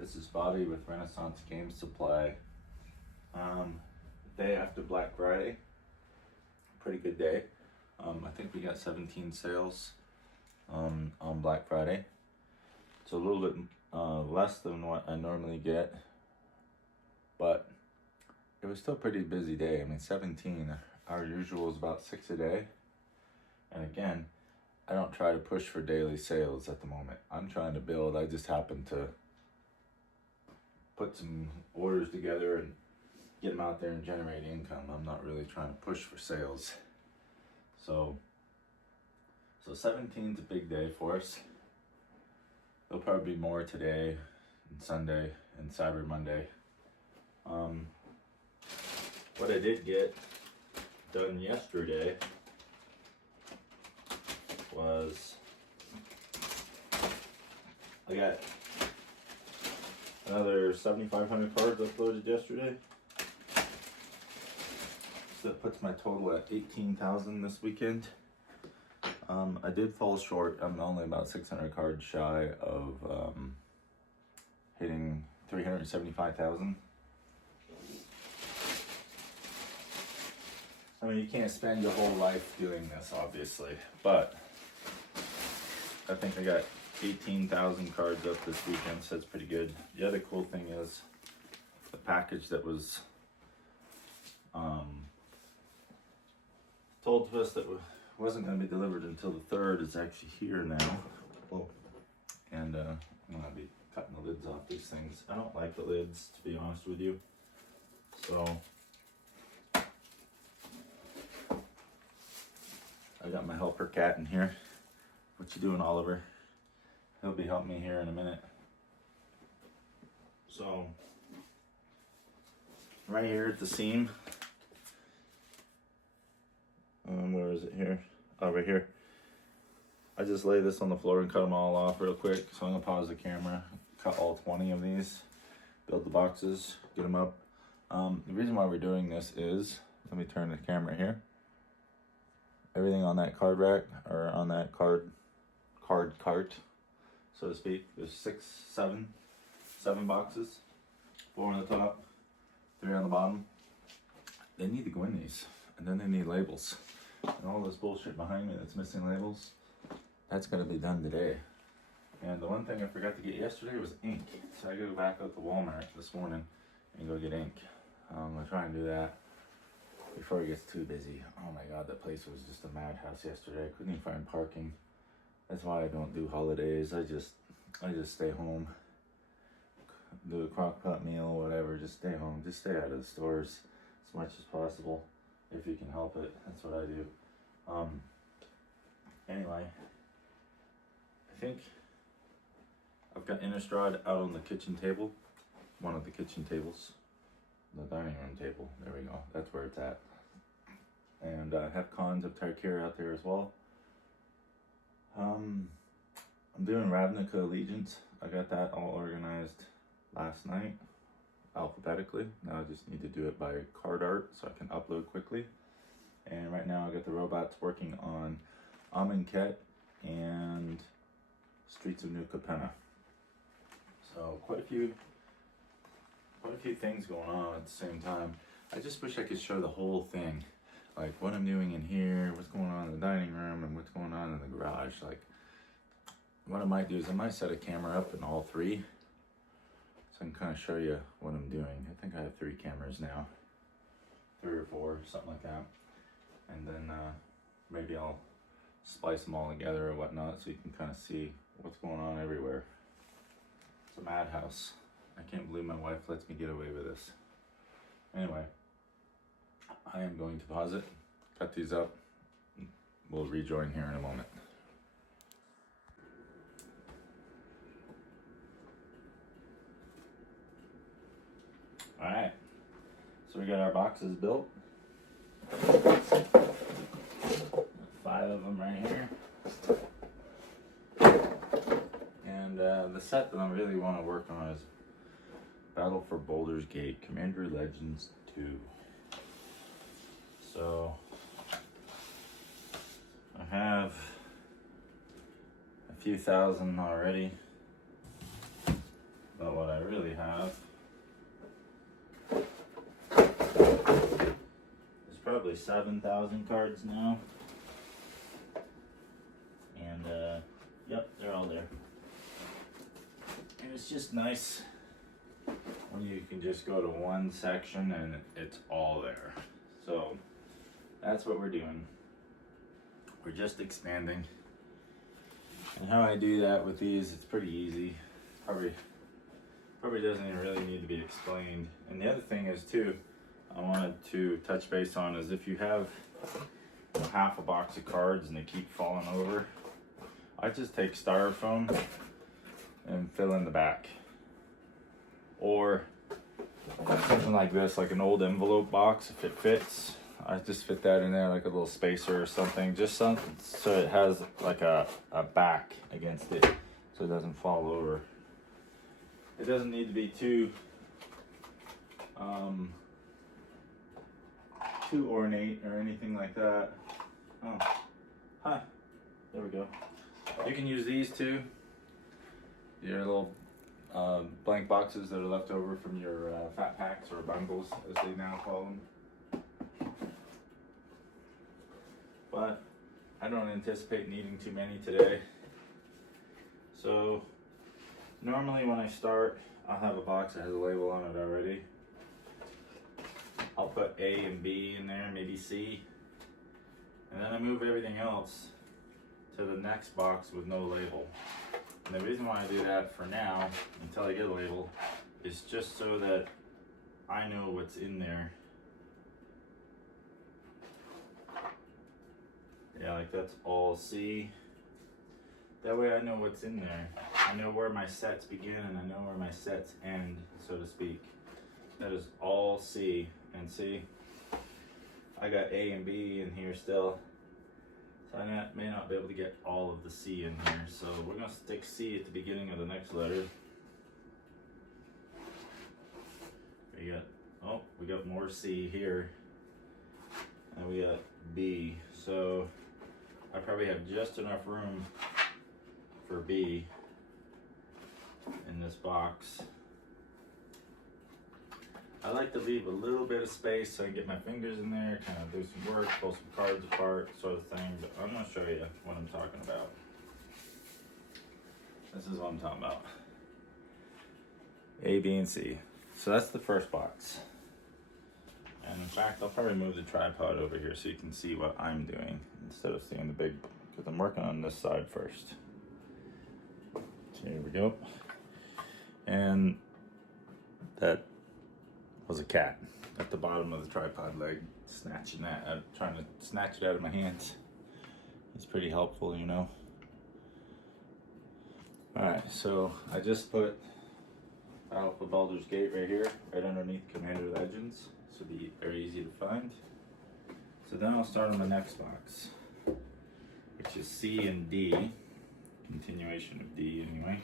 This is Bobby with Renaissance Game Supply. Day after Black Friday, pretty good day. I think we got 17 sales on Black Friday. It's a little bit less than what I normally get, but it was still a pretty busy day. I mean, 17. Our usual is about 6 a day. And again, I don't try to push for daily sales at the moment. I'm trying to build. I just happen to put some orders together and get them out there and generate income. I'm not really trying to push for sales. So 17's a big day for us. There'll probably be more today and Sunday and Cyber Monday. What I did get done yesterday was I got another 7,500 cards uploaded yesterday. So that puts my total at 18,000 this weekend. I did fall short. I'm only about 600 cards shy of hitting 375,000. I mean, you can't spend your whole life doing this, obviously, but I think I got 18,000 cards up this weekend, so that's pretty good. The other cool thing is the package that was told to us that wasn't going to be delivered until the 3rd is actually here now. Oh. And I'm going to be cutting the lids off these things. I don't like the lids, to be honest with you. So I got my helper cat in here. What you doing, Oliver? He'll be helping me here in a minute. So right here at the seam, where is it here? Oh, right here. I just lay this on the floor and cut them all off real quick. So I'm gonna pause the camera, cut all 20 of these, build the boxes, get them up. The reason why we're doing this is, let me turn the camera here. Everything on that card rack, or on that card cart, so to speak. There's seven boxes, 4 on the top, 3 on the bottom. They need to go in these, and then they need labels. And all this bullshit behind me that's missing labels, that's gonna be done today. And the one thing I forgot to get yesterday was ink. So I gotta go back out to Walmart this morning and go get ink. I'll try and do that before it gets too busy. Oh my god, that place was just a madhouse yesterday. I couldn't even find parking. That's why I don't do holidays. I just stay home, do a crock pot meal, whatever. Just stay home. Just stay out of the stores as much as possible if you can help it. That's what I do. Anyway, I think I've got Innistrad out on the kitchen table, one of the kitchen tables, the dining room table. There we go. That's where it's at. And I have Cons of Tarkir out there as well. I'm doing Ravnica Allegiance. I got that all organized last night, alphabetically. Now I just need to do it by card art so I can upload quickly. And right now I got the robots working on Amonkhet and Streets of New Capenna. So quite a few things going on at the same time. I just wish I could show the whole thing. Like what I'm doing in here, what's going on in the dining room, and what's going on in the garage. Like what I might do is I might set a camera up in all 3 so I can kind of show you what I'm doing. I think I have 3 cameras now, 3 or 4, something like that. And then maybe I'll splice them all together or whatnot so you can kind of see what's going on everywhere. It's a madhouse. I can't believe my wife lets me get away with this. Anyway, I am going to pause it, cut these up. We'll rejoin here in a moment. Alright, so we got our boxes built. 5 of them right here. And the set that I really want to work on is Battle for Baldur's Gate, Commander Legends 2. So I have a few thousand already, but what I really have is probably 7,000 cards now. And yep, they're all there. And it's just nice when you can just go to one section and it's all there. So that's what we're doing. We're just expanding. And how I do that with these, it's pretty easy. Probably doesn't even really need to be explained. And the other thing is too, I wanted to touch base on is if you have half a box of cards and they keep falling over, I just take styrofoam and fill in the back. Or something like this, like an old envelope box, if it fits, I just fit that in there like a little spacer or something, just something so it has like a back against it so it doesn't fall over. It doesn't need to be too ornate or anything like that. Oh, hi, there we go. You can use these too, your little blank boxes that are left over from your fat packs or bundles, as they now call them. But I don't anticipate needing too many today. So normally when I start, I'll have a box that has a label on it already. I'll put A and B in there, maybe C. And then I move everything else to the next box with no label. And the reason why I do that for now, until I get a label, is just so that I know what's in there. Yeah, like that's all C. That way I know what's in there. I know where my sets begin and I know where my sets end, so to speak. That is all C. And see, I got A and B in here still. So I may not be able to get all of the C in here. So we're gonna stick C at the beginning of the next letter. We got more C here. And we got B. So I probably have just enough room for B in this box. I like to leave a little bit of space so I can get my fingers in there, kind of do some work, pull some cards apart, sort of thing. But I'm going to show you what I'm talking about. This is what I'm talking about. A, B, and C. So that's the first box. And in fact, I'll probably move the tripod over here so you can see what I'm doing instead of seeing the big, because I'm working on this side first. So here we go. And that was a cat at the bottom of the tripod leg, snatching that out, trying to snatch it out of my hands. It's pretty helpful, you know. Alright, so I just put Battle for Baldur's Gate right here, right underneath Commander Legends. This will be very easy to find. So then I'll start on the next box, which is C and D, continuation of D anyway.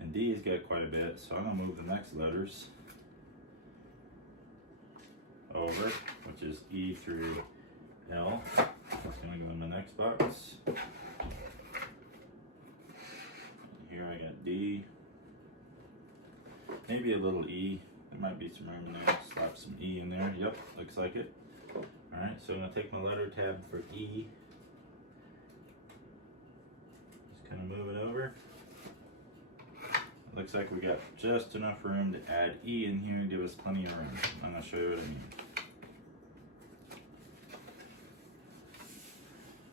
And D's got quite a bit, so I'm gonna move the next letters over, which is E through L. It's gonna go in the next box. Here I got D. Maybe a little E. There might be some room in there. Slap some E in there. Yep, looks like it. Alright, so I'm gonna take my letter tab for E. Just kind of move it over. Looks like we got just enough room to add E in here and give us plenty of room. I'm going to show you what I mean.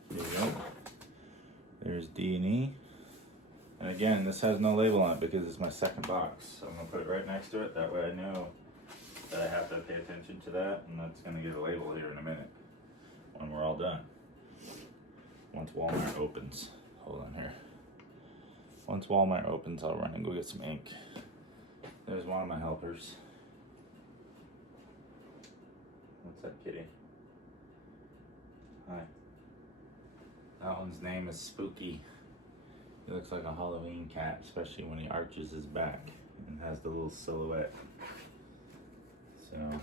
There we go. There's D and E. And again, this has no label on it because it's my second box. So I'm going to put it right next to it. That way I know that I have to pay attention to that. And that's going to get a label here in a minute when we're all done. Once Walmart opens. Hold on here. Once Walmart opens, I'll run and go get some ink. There's one of my helpers. What's that, kitty? Hi. That one's name is Spooky. He looks like a Halloween cat, especially when he arches his back and has the little silhouette. So,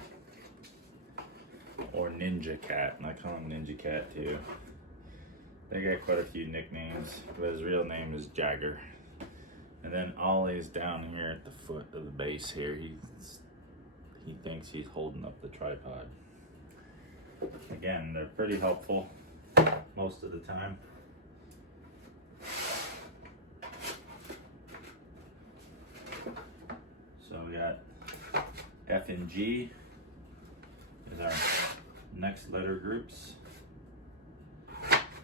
or Ninja Cat, and I call him Ninja Cat too. They got quite a few nicknames, but his real name is Jagger. And then Ollie's down here at the foot of the base here. He thinks he's holding up the tripod. Again, they're pretty helpful most of the time. So we got F and G is our next letter groups.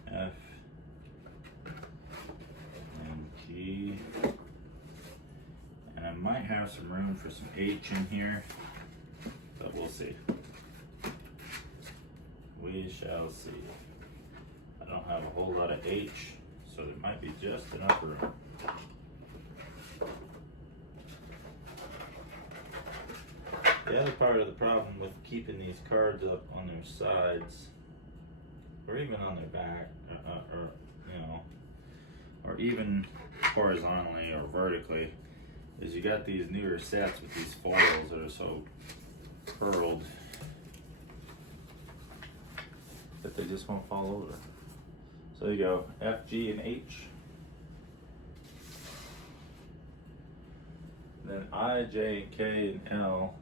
F and G. And I might have some room for some H in here, but we'll see. We shall see. I don't have a whole lot of H, so there might be just enough room. The other part of the problem with keeping these cards up on their sides, or even on their back, or you know, or even horizontally or vertically, is you got these newer sets with these foils that are so curled that they just won't fall over. So you go F, G, and H. Then I, J, K, and L.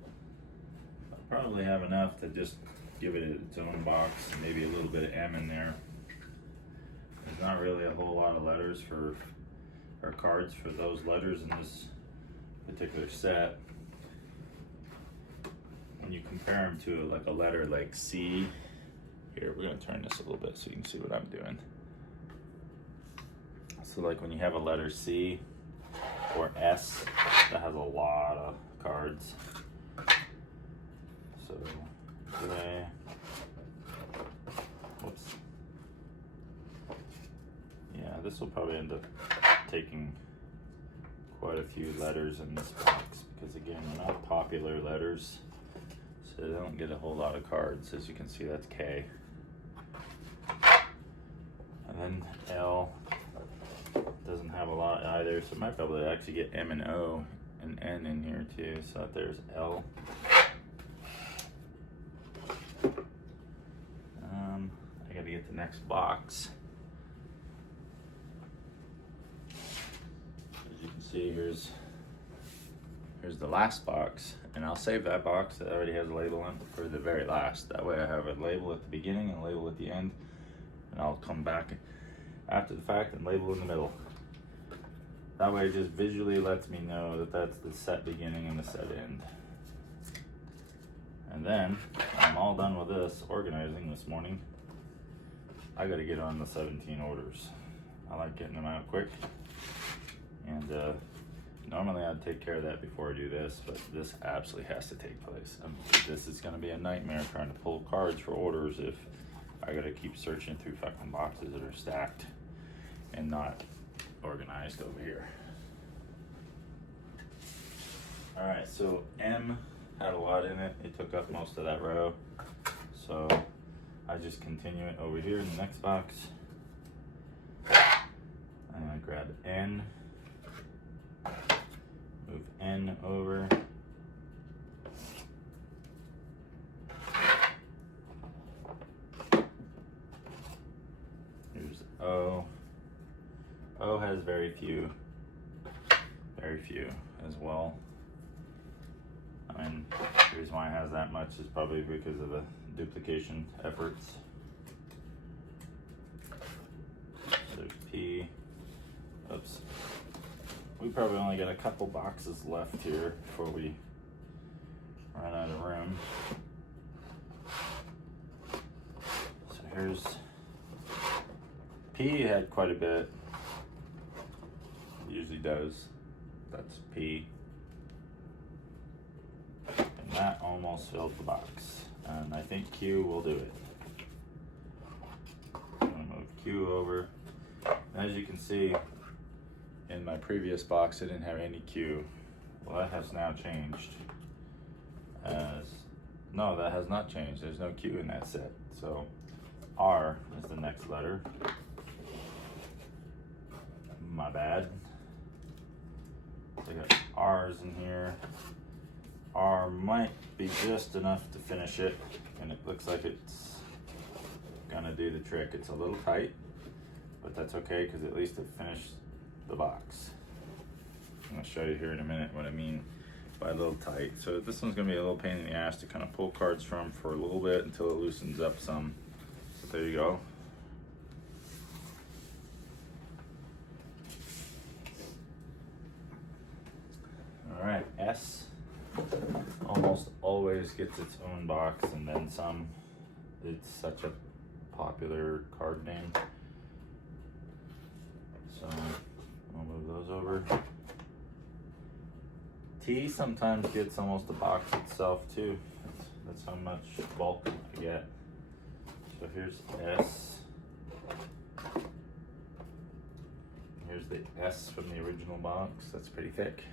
I'll probably have enough to just give it its own box, maybe a little bit of M in there. There's not really a whole lot of letters for, or cards for those letters in this particular set. When you compare them to like a letter like C, here we're gonna turn this a little bit so you can see what I'm doing. So like when you have a letter C or S that has a lot of cards. So gray, whoops. Yeah, this will probably end up taking quite a few letters in this box because again, they're not popular letters, so they don't get a whole lot of cards. As you can see, that's K. And then L doesn't have a lot either, so I might be able to actually get M and O and N in here too. So there's L. I gotta get the next box. As you can see, here's the last box, and I'll save that box that already has a label on for the very last. That way I have a label at the beginning and a label at the end, and I'll come back after the fact and label in the middle. That way it just visually lets me know that that's the set beginning and the set end. And then I'm all done with this organizing this morning. I gotta get on the 17 orders. I like getting them out quick. And normally I'd take care of that before I do this, but this absolutely has to take place. This is gonna be a nightmare trying to pull cards for orders if I gotta keep searching through fucking boxes that are stacked and not organized over here. All right, so M had a lot in it. It took up most of that row. So I just continue it over here in the next box. I'm gonna grab N, move N over. Here's O. O has very few as well. I mean, the reason why it has that much is probably because of the duplication efforts. There's P. Oops. We probably only got a couple boxes left here before we run out of room. So here's P had quite a bit. It usually does. That's P. And that almost filled the box. And I think Q will do it. I'm gonna move Q over. And as you can see, in my previous box, I didn't have any Q. Well, that has now changed. No, that has not changed. There's no Q in that set. So R is the next letter. My bad. So I got R's in here. R might be just enough to finish it, and it looks like it's gonna do the trick. It's a little tight, but that's okay because at least it finished the box. show you here in a minute what I mean by a little tight. So this one's gonna be a little pain in the ass to kind of pull cards from for a little bit until it loosens up some. So there you go. All right, S almost always gets its own box and then some. It's such a popular card name. So I'll move those over. T sometimes gets almost a box itself too. That's how much bulk I get. So here's S. Here's the S from the original box. That's pretty thick.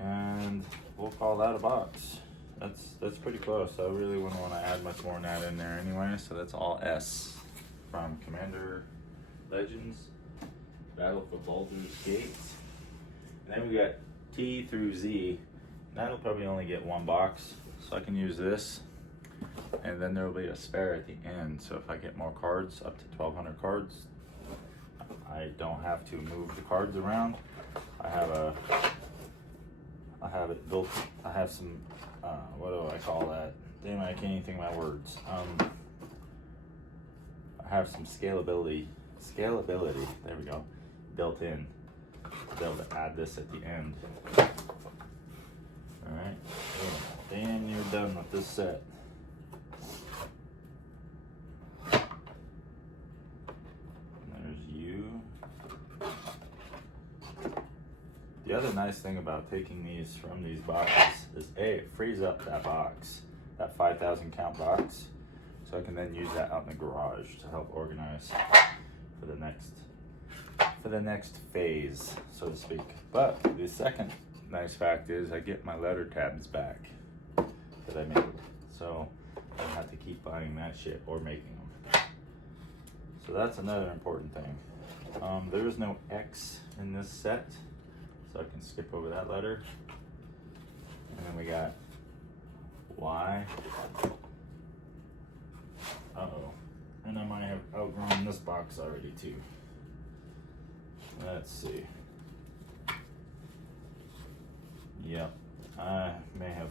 And we'll call that a box. That's pretty close. I really wouldn't want to add much more than that in there anyway. So that's all S from Commander Legends, Battle for Baldur's Gate. And then we got T through Z. That'll probably only get one box, so I can use this. And then there will be a spare at the end. So if I get more cards, up to 1,200 cards, I don't have to move the cards around. I have it built. I have some. What do I call that? Damn, I can't even think of my words. I have some scalability. There we go. Built in to be able to add this at the end. All right. Damn, you're done with this set. The other nice thing about taking these from these boxes is A, it frees up that box, that 5,000 count box, so I can then use that out in the garage to help organize for the next phase, so to speak. But the second nice fact is I get my letter tabs back that I made, so I don't have to keep buying that shit or making them. So that's another important thing. There is no X in this set, so I can skip over that letter. And then we got Y. Uh-oh. And I might have outgrown this box already too. Let's see. Yep, I may have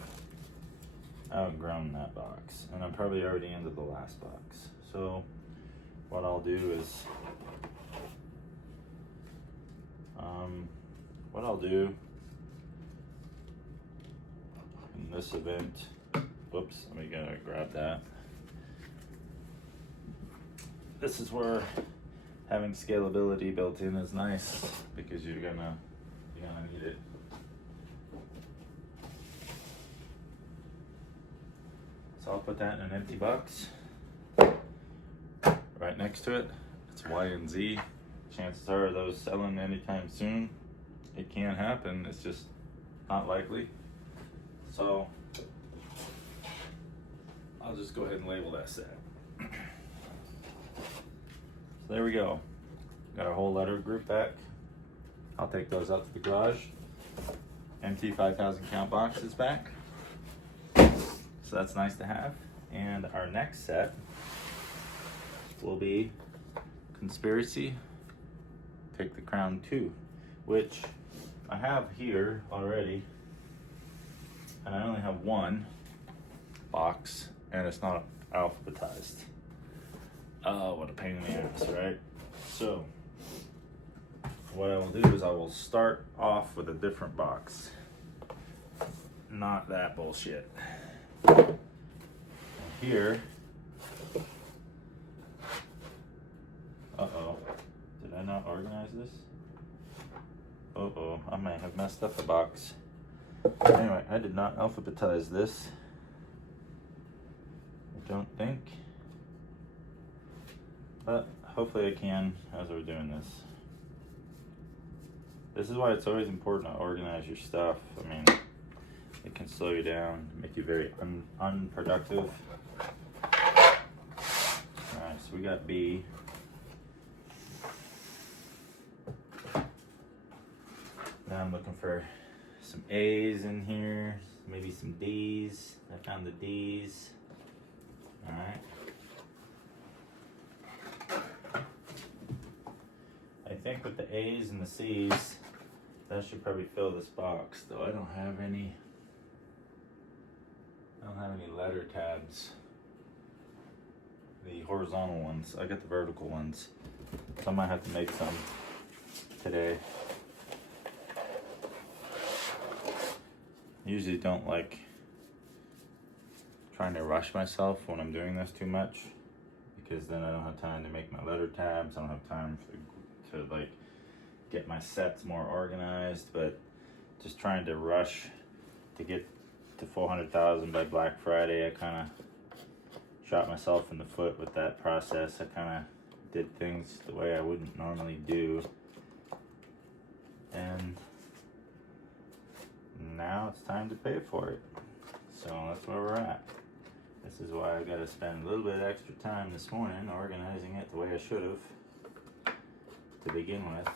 outgrown that box. And I'm probably already into the last box. So what I'll do is in this event, whoops, let me gotta grab that. This is where having scalability built in is nice because you're gonna need it. So I'll put that in an empty box. Right next to it, it's Y and Z. Chances are those selling anytime soon. It can happen, it's just not likely. So I'll just go ahead and label that set. So there we go. Got our whole letter group back. I'll take those out to the garage. Empty 5,000 count box is back. So that's nice to have. And our next set will be Conspiracy, Take the Crown 2, which I have here already. And I only have one box, and it's not alphabetized. Oh, what a pain in the ass, right? So, what I will do is I will start off with a different box. Not that bullshit. Here. Uh-oh. Did I not organize this? Uh-oh, I may have messed up the box. Anyway, I did not alphabetize this. I don't think. But hopefully I can as we're doing this. This is why it's always important to organize your stuff. I mean, it can slow you down, make you very unproductive. Alright, so we got B. Now I'm looking for some A's in here, maybe some D's. I found the D's. Alright. I think with the A's and the C's, that should probably fill this box. Though I don't have any letter tabs. The horizontal ones. I got the vertical ones. So I might have to make some today. Usually don't like trying to rush myself when I'm doing this too much, because then I don't have time to make my letter tabs. I don't have time to like get my sets more organized. But just trying to rush to get to 400,000 by Black Friday, I kind of shot myself in the foot with that process. I kind of did things the way I wouldn't normally do, and now it's time to pay for it. So that's where we're at. This is why I got to spend a little bit extra time this morning organizing it the way I should have to begin with.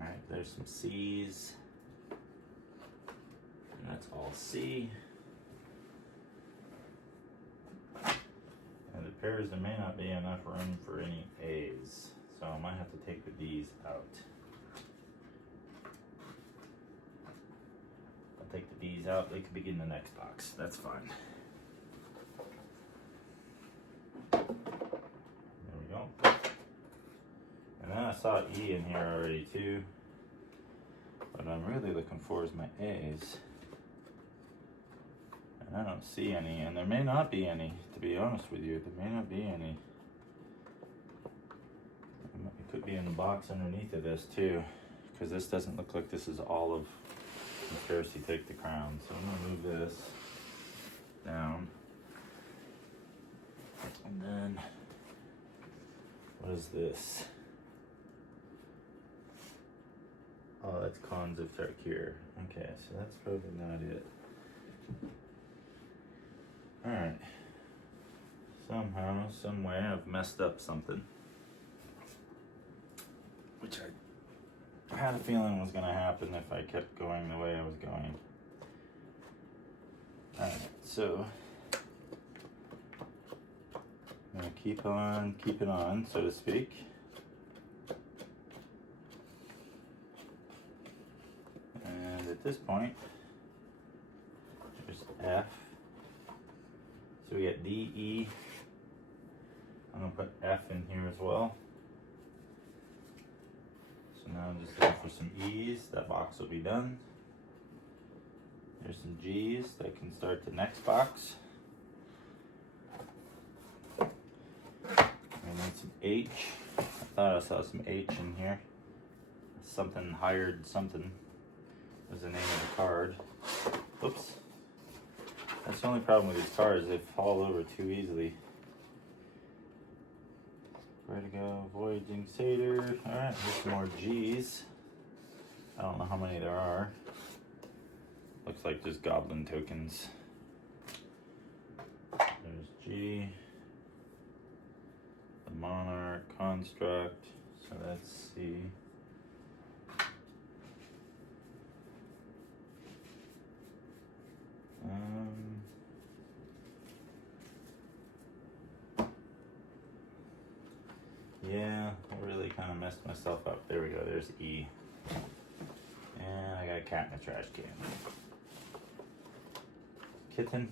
Alright, there's some C's. And that's all C. And it appears there may not be enough room for any A's. So I might have to take the D's out. Take the D's out, they could begin the next box. That's fine. There we go. And then I saw E in here already too. What I'm really looking for is my A's. And I don't see any, and there may not be any, to be honest with you. There may not be any. It could be in the box underneath of this too, because this doesn't look like this is all of Conspiracy Take the Crown. So I'm gonna move this down. And then, what is this? Oh, that's Cons of Tarkir. Okay, so that's probably not it. Alright. Somehow, some way, I've messed up something. Which I had a feeling was going to happen if I kept going the way I was going. Alright, so I'm going to keep on keeping on, so to speak. And at this point, there's F. So we got D, E. I'm going to put F in here as well. So now I'm just looking for some E's. That box will be done. There's some G's. That can start the next box. I need some H. I thought I saw some H in here. Something hired something was the name of the card. Oops. That's the only problem with these cards. They fall over too easily. Where to go? Voyaging Satyr. Alright, here's some more G's. I don't know how many there are. Looks like just goblin tokens. There's G. The Monarch Construct. So that's C. Yeah, I really kind of messed myself up. There we go, there's E. And I got a cat in the trash can. Kitten.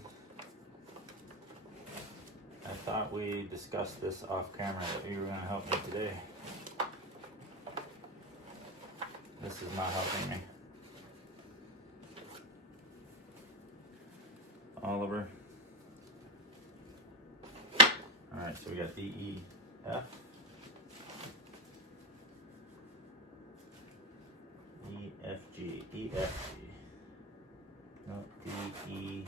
I thought we discussed this off camera that you were going to help me today. This is not helping me. Oliver. Alright, so we got D, E, F. E, F, G, E, F, G. No, D, E,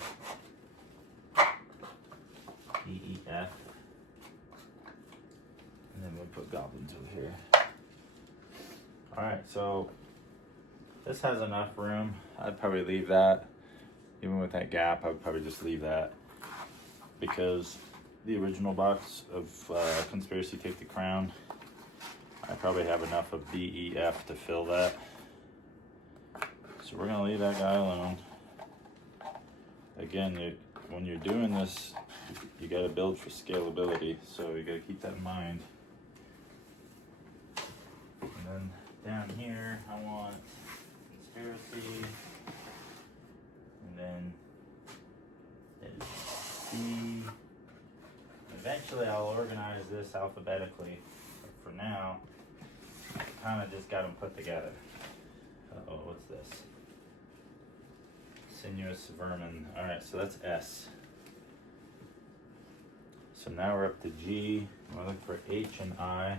D, E, F. And then we'll put goblins over here. Alright, so this has enough room. I'd probably leave that. Even with that gap, I would probably just leave that, because the original box of Conspiracy Take the Crown, I probably have enough of D, E, F to fill that. So we're going to leave that guy alone. Again, when you're doing this, you got to build for scalability, so you got to keep that in mind. C, and then there's C. Eventually I'll organize this alphabetically, but for now, kind of just got them put together. Uh-oh, what's this? Sinuous vermin. Alright, so that's S. So now we're up to G. We're looking for H and I.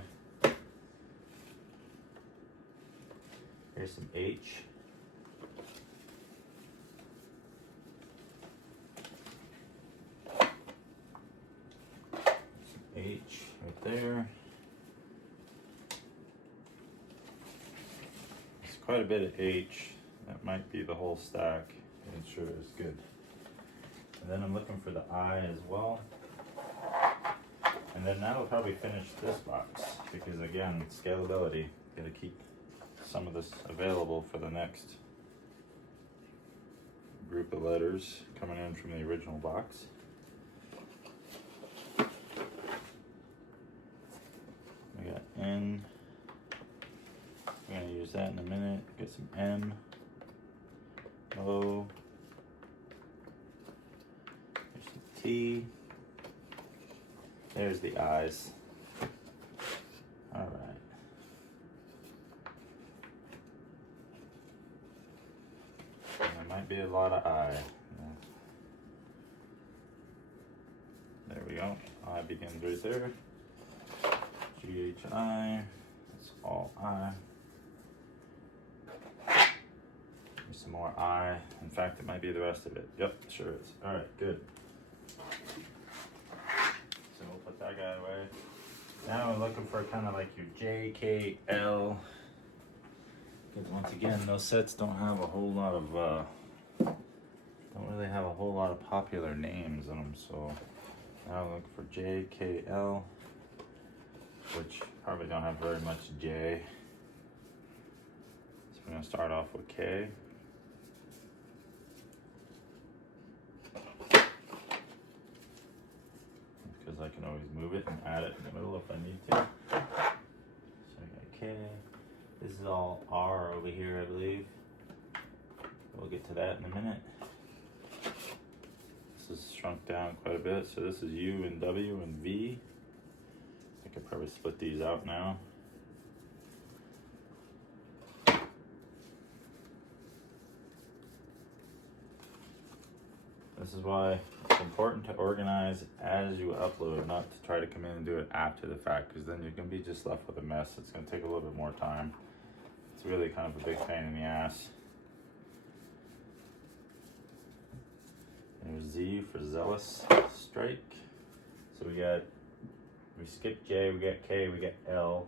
Here's some H. Some H right there. There's quite a bit of H. That might be the whole stack. It sure is good. And then I'm looking for the I as well. And then that'll probably finish this box because again, scalability. Gotta keep some of this available for the next group of letters coming in from the original box. We got N. We're gonna use that in a minute. Get some M. O. There's some T. There's the I's. All right. And there might be a lot of I. There we go. I begins right there. G, H, I. That's all I. There's some more I. In fact, it might be the rest of it. Yep, sure is. All right, good. Put that guy away. Now we're looking for kind of like your J, K, L. Because once again, those sets don't have a whole lot of, don't really have a whole lot of popular names in them. So now we're looking for J, K, L, which probably don't have very much J. So we're gonna start off with K. Because I can always move it and add it in the middle if I need to. So I got K. This is all R over here, I believe. We'll get to that in a minute. This is shrunk down quite a bit. So this is U and W and V. I could probably split these out now. This is why it's important to organize as you upload, not to try to come in and do it after the fact, because then you're going to be just left with a mess. It's going to take a little bit more time. It's really kind of a big pain in the ass. There's Z for zealous strike. So we skipped J, we got K, we got L.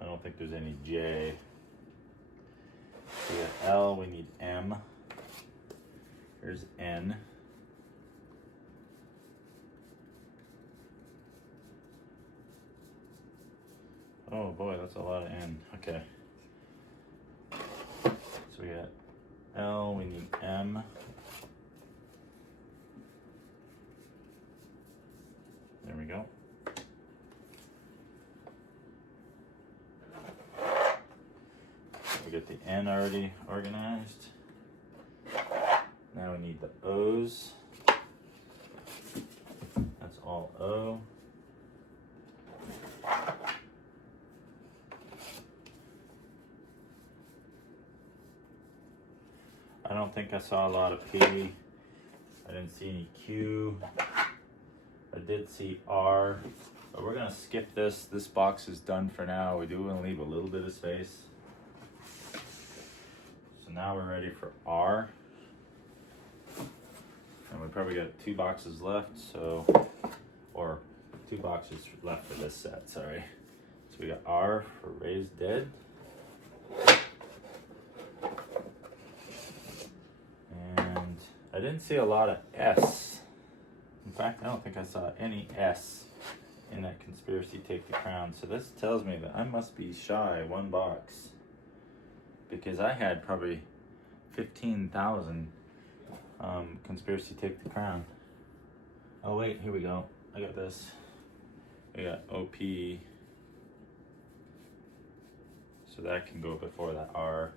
I don't think there's any J. We got L, we need M. Here's N. Oh boy, that's a lot of N. Okay. So we got L, we need M. There we go. We got the N already organized. Now we need the O's. That's all O. I don't think I saw a lot of P. I didn't see any Q. I did see R. But we're gonna skip this. This box is done for now. We do want to leave a little bit of space. So now we're ready for R. And we probably got 2 boxes left, so, or 2 boxes left for this set, sorry. So we got R for Raised Dead. And I didn't see a lot of S. In fact, I don't think I saw any S in that Conspiracy Take the Crown. So this tells me that I must be shy 1 box, because I had probably 15,000 Conspiracy Take the Crown. Oh wait, here we go. I got this. We got OP. So that can go before that R.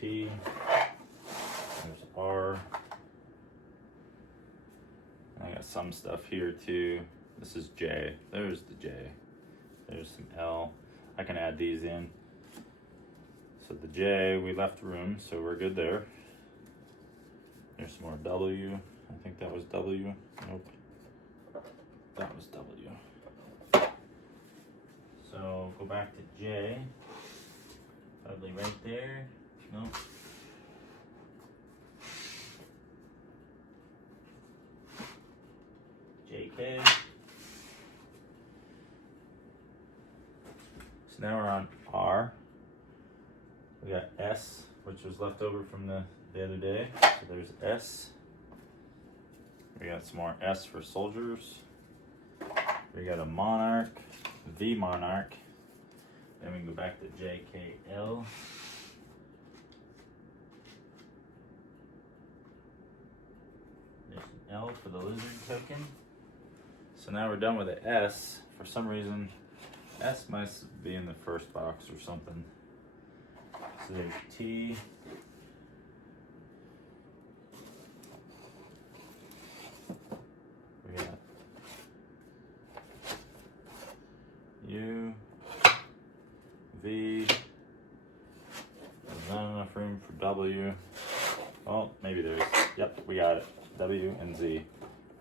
P. There's R. I got some stuff here too. This is J. There's the J. There's some L. I can add these in. So the J, we left room, so we're good there. There's some more W. I think that was W. Nope. That was W. So go back to J. Probably right there. Nope. JK. So now we're on R. We got S, which was left over from the other day. So there's S. We got some more S for soldiers. We got a Monarch, V Monarch. Then we can go back to JKL. There's an L for the lizard token. So now we're done with the S. For some reason, S must be in the first box or something. So there's T. We got U, V. There's not enough room for W. Oh, maybe there's. Yep, we got it. W and Z.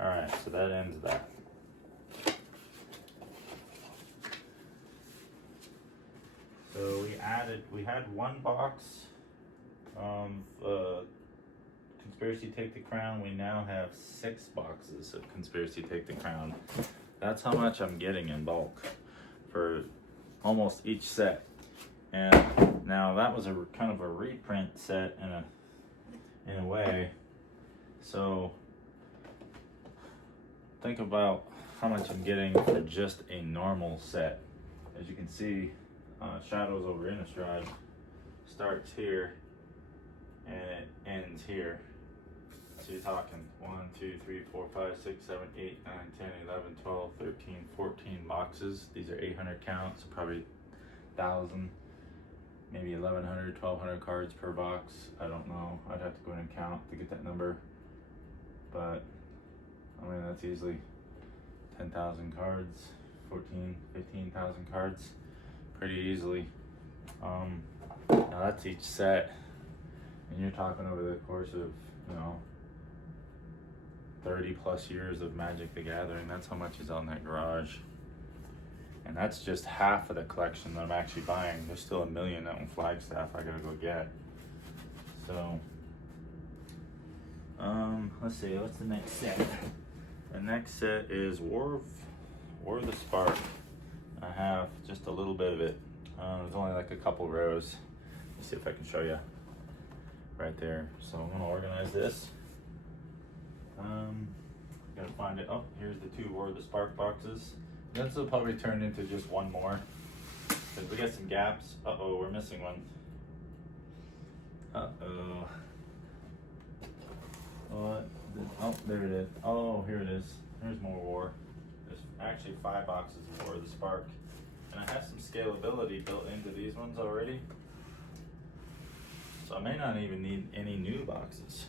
Alright, so that ends that. So we had one box Conspiracy Take the Crown. We now have 6 boxes of Conspiracy Take the Crown. That's how much I'm getting in bulk for almost each set. And now that was a kind of a reprint set in a way. So think about how much I'm getting for just a normal set. As you can see, Shadows over Innistrad starts here and it ends here. So you're talking 1, 2, 3, 4, 5, 6, 7, 8, 9, 10, 11, 12, 13, 14 boxes. These are 800 counts, so probably 1,000, maybe 1,100, 1,200 cards per box. I don't know. I'd have to go in and count to get that number. But, I mean, that's easily 10,000 cards, 14, 15,000 cards, pretty easily. Now that's each set, and you're talking over the course of, 30 plus years of Magic the Gathering. That's how much is on that garage. And that's just half of the collection that I'm actually buying. There's still 1 million out in Flagstaff I gotta go get. So, let's see, what's the next set? The next set is War of the Spark. I have just a little bit of it. There's only like a couple rows. Let's see if I can show you right there. So I'm gonna organize this. Gotta find it. Oh, here's the 2 War of the Spark boxes. This will probably turn into just one more. Cause we got some gaps. Uh-oh, we're missing one. Uh-oh. Oh, there it is. Oh, here it is. There's more War. There's actually 5 boxes of War of the Spark. And I have some scalability built into these ones already. So I may not even need any new boxes.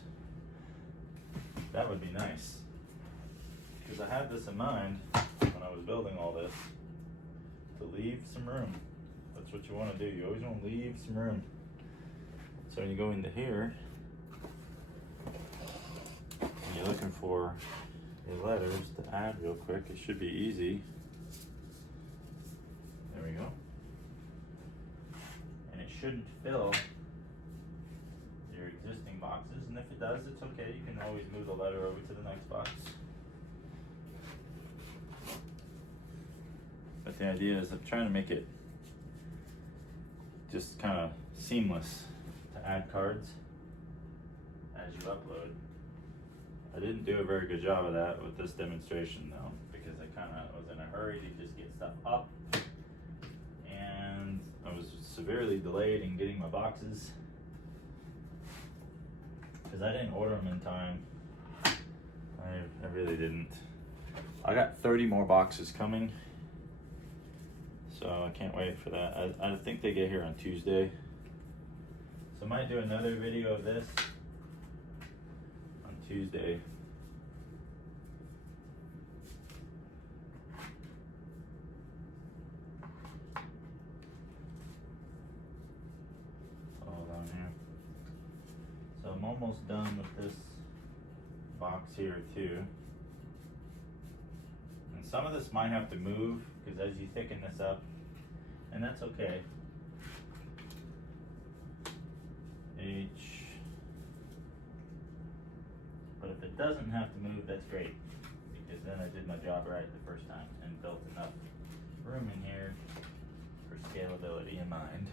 That would be nice. Because I had this in mind when I was building all this, to leave some room. That's what you want to do. You always want to leave some room. So when you go into here, and you're looking for your letters to add real quick, it should be easy. There we go. And it shouldn't fill your existing boxes, and if it does, it's okay. You can always move the letter over to the next box. But the idea is I'm trying to make it just kind of seamless to add cards as you upload. I didn't do a very good job of that with this demonstration though, because I kind of was in a hurry to just get stuff up, and I was severely delayed in getting my boxes because I didn't order them in time. I really didn't. I got 30 more boxes coming, so I can't wait for that. I think they get here on Tuesday, So I might do another video of this on Tuesday. All down here. So I'm almost done with this box here too. And some of this might have to move because as you thicken this up, and that's okay. But if it doesn't have to move, that's great, because then I did my job right the first time and built enough room in here for scalability in mind.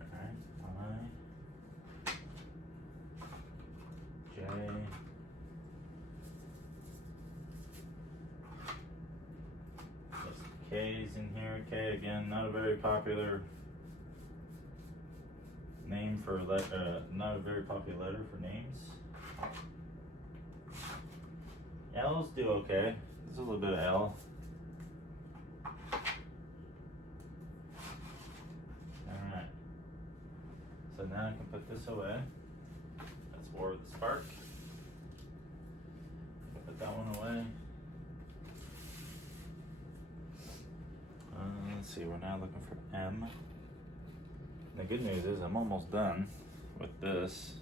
Alright, I, J, K's in here. K again, not a very popular name for not a very popular letter for names. L's do okay. There's a little bit of L. Alright. So now I can put this away. That's War of the Spark. Put that one away. Let's see, we're now looking for M. The good news is I'm almost done with this.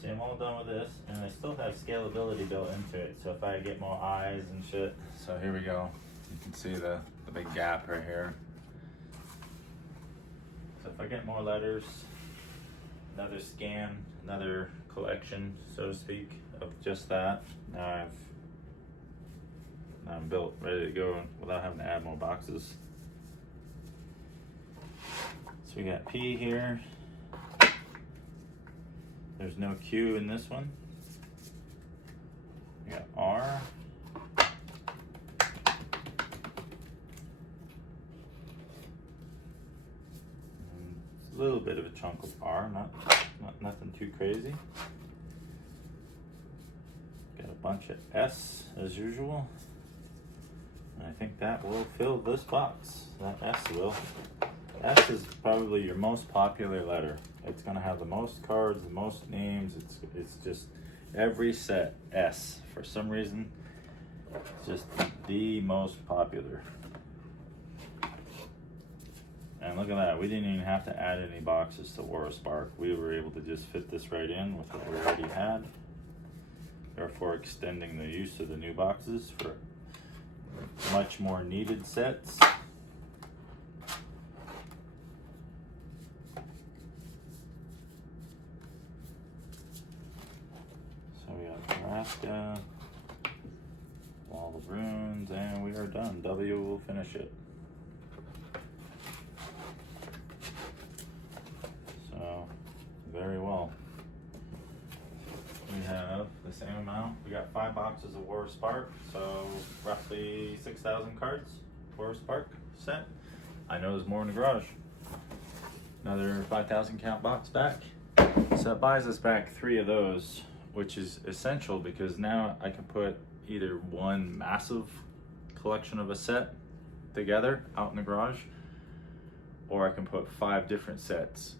See, I'm all done with this, and I still have scalability built into it, so if I get more eyes and shit. So here we go. You can see the big gap right here. So if I get more letters, another scan, another collection, so to speak, of just that, now I'm built, ready to go without having to add more boxes. So we got P here. There's no Q in this one. We got R. A little bit of a chunk of R, not nothing too crazy. Got a bunch of S as usual. And I think that will fill this box. That S will. S is probably your most popular letter. It's gonna have the most cards, the most names. It's just every set S. For some reason, it's just the most popular. And look at that, we didn't even have to add any boxes to War of Spark. We were able to just fit this right in with what we already had, therefore extending the use of the new boxes for much more needed sets. So we got Nebraska, Wall of Runes, and we are done. W will finish it. So, very well. We have the same amount. We got 5 boxes of War of Spark, so roughly 6,000 cards. War of Spark set. I know there's more in the garage. Another 5,000 count box back. So that buys us back 3 of those, which is essential because now I can put either one massive collection of a set together out in the garage, or I can put 5 different sets,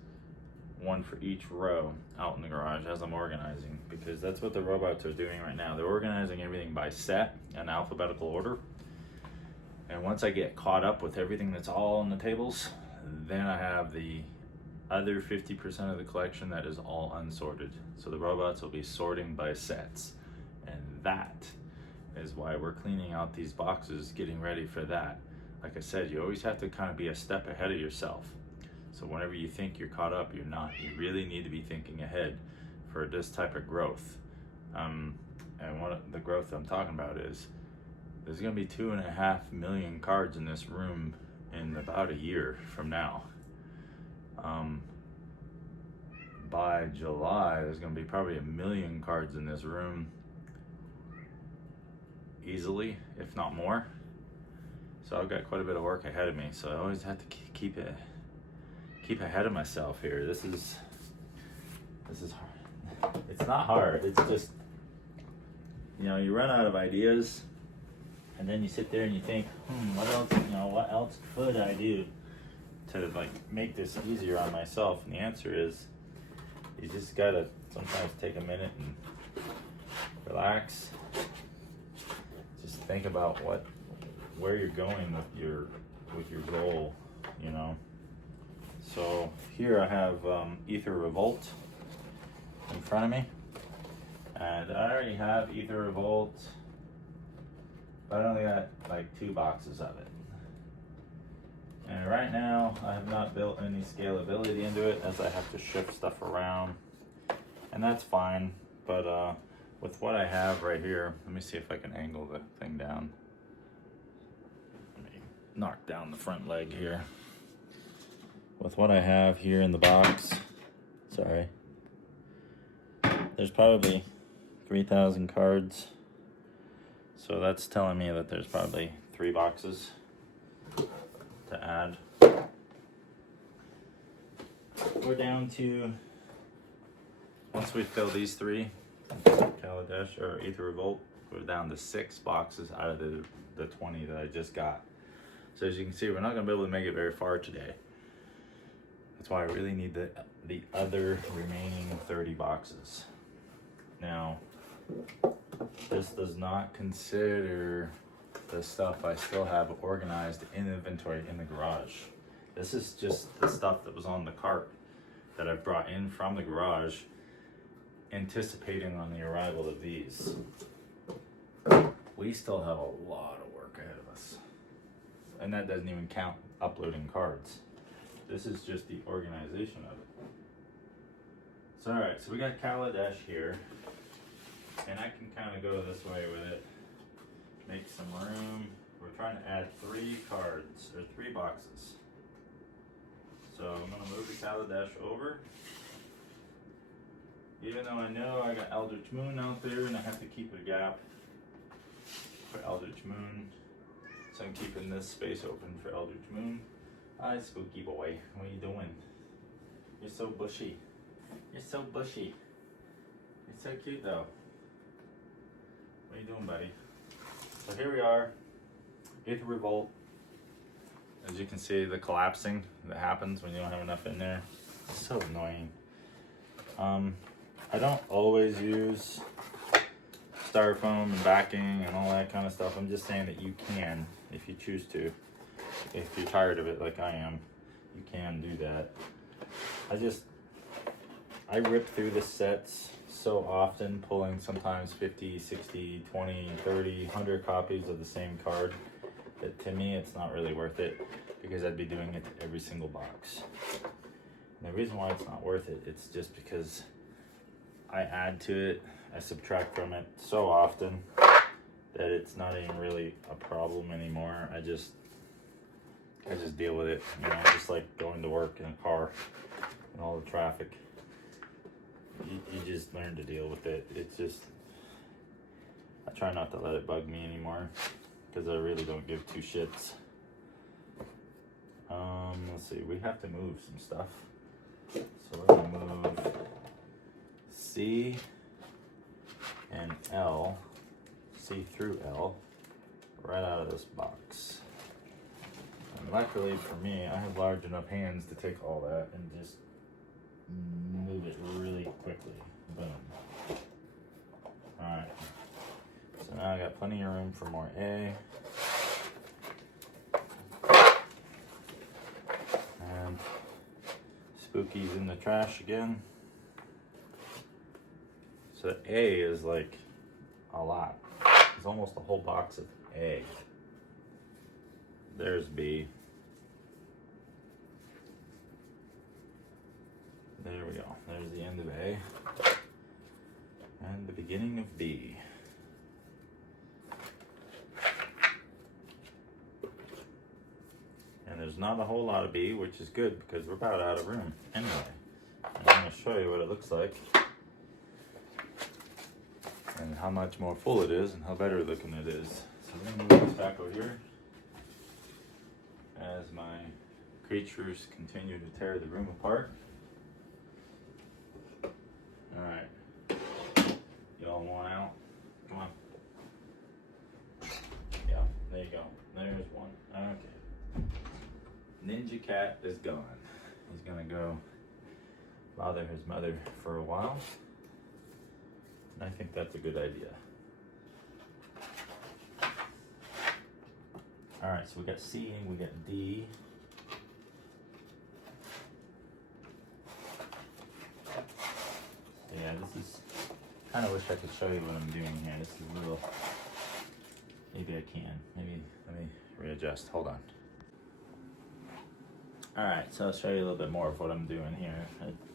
one for each row, out in the garage as I'm organizing, because that's what the robots are doing right now. They're organizing everything by set in alphabetical order. And once I get caught up with everything that's all on the tables, then I have the other 50% of the collection that is all unsorted. So the robots will be sorting by sets. And that is why we're cleaning out these boxes, getting ready for that. Like I said, you always have to kind of be a step ahead of yourself. So whenever you think you're caught up, you're not. You really need to be thinking ahead for this type of growth. And one of the growth I'm talking about is there's gonna be 2.5 million cards in this room in about a year from now. by July, there's gonna be probably 1 million cards in this room. Easily, if not more. So I've got quite a bit of work ahead of me. So I always have to keep ahead of myself here. This is hard. It's not hard. It's just, you know, you run out of ideas, and then you sit there and you think, what else could I do to like make this easier on myself? And the answer is, you just gotta sometimes take a minute and relax. Just think about where you're going with your goal, you know. So here I have Aether Revolt in front of me, and I already have Aether Revolt, but I only got like 2 boxes of it. And right now I have not built any scalability into it, as I have to shift stuff around, and that's fine. But with what I have right here, let me see if I can angle the thing down. Let me knock down the front leg here. With what I have here in the box, sorry, there's probably 3,000 cards. So that's telling me that there's probably 3 boxes to add. We're down to, once we fill these 3, Kaladesh or Aether Revolt, we're down to 6 boxes out of the 20 that I just got. So as you can see, we're not gonna be able to make it very far today. That's why I really need the other remaining 30 boxes. Now, this does not consider the stuff I still have organized in inventory in the garage. This is just the stuff that was on the cart that I've brought in from the garage, anticipating on the arrival of these. We still have a lot of work ahead of us. And that doesn't even count uploading cards. This is just the organization of it. So alright, so we got Kaladesh here. And I can kind of go this way with it. Make some room. We're trying to add 3 cards, or 3 boxes. So I'm going to move the Kaladesh over. Even though I know I got Eldritch Moon out there and I have to keep a gap for Eldritch Moon. So I'm keeping this space open for Eldritch Moon. Hi, spooky boy. What are you doing? You're so bushy. You're so bushy. You're so cute though. What are you doing, buddy? So here we are. Aether Revolt. As you can see, the collapsing that happens when you don't have enough in there. It's so annoying. I don't always use styrofoam and backing and all that kind of stuff. I'm just saying that you can, if you choose to. If you're tired of it like I am, you can do that. I rip through the sets so often, pulling sometimes 50, 60, 20, 30, 100 copies of the same card, that to me it's not really worth it, because I'd be doing it to every single box. And the reason why it's not worth it, it's just because I add to it, I subtract from it so often that it's not even really a problem anymore. I just deal with it, you know, just like going to work in a car and all the traffic. You just learn to deal with it. It's just, I try not to let it bug me anymore, because I really don't give 2 shits. Let's see, we have to move some stuff. So we're gonna move C and L, C through L, right out of this box. And luckily for me, I have large enough hands to take all that and just move it really quickly. Boom. Alright. So now I got plenty of room for more A. And Spooky's in the trash again. So A is like a lot. It's almost a whole box of A. There's B. There we go. There's the end of A. And the beginning of B. And there's not a whole lot of B, which is good because we're about out of room anyway. I'm going to show you what it looks like. And how much more full it is and how better looking it is. So I'm gonna move this back over here as my creatures continue to tear the room apart. Alright. You all worn out? Come on. Yeah, there you go. There's one. Okay. Ninja Cat is gone. He's gonna go bother his mother for a while. And I think that's a good idea. Alright, so we got C and we got D. So yeah, this is, kind of wish I could show you what I'm doing here. This is a little, maybe I can. Maybe, let me readjust, hold on. Alright, so I'll show you a little bit more of what I'm doing here.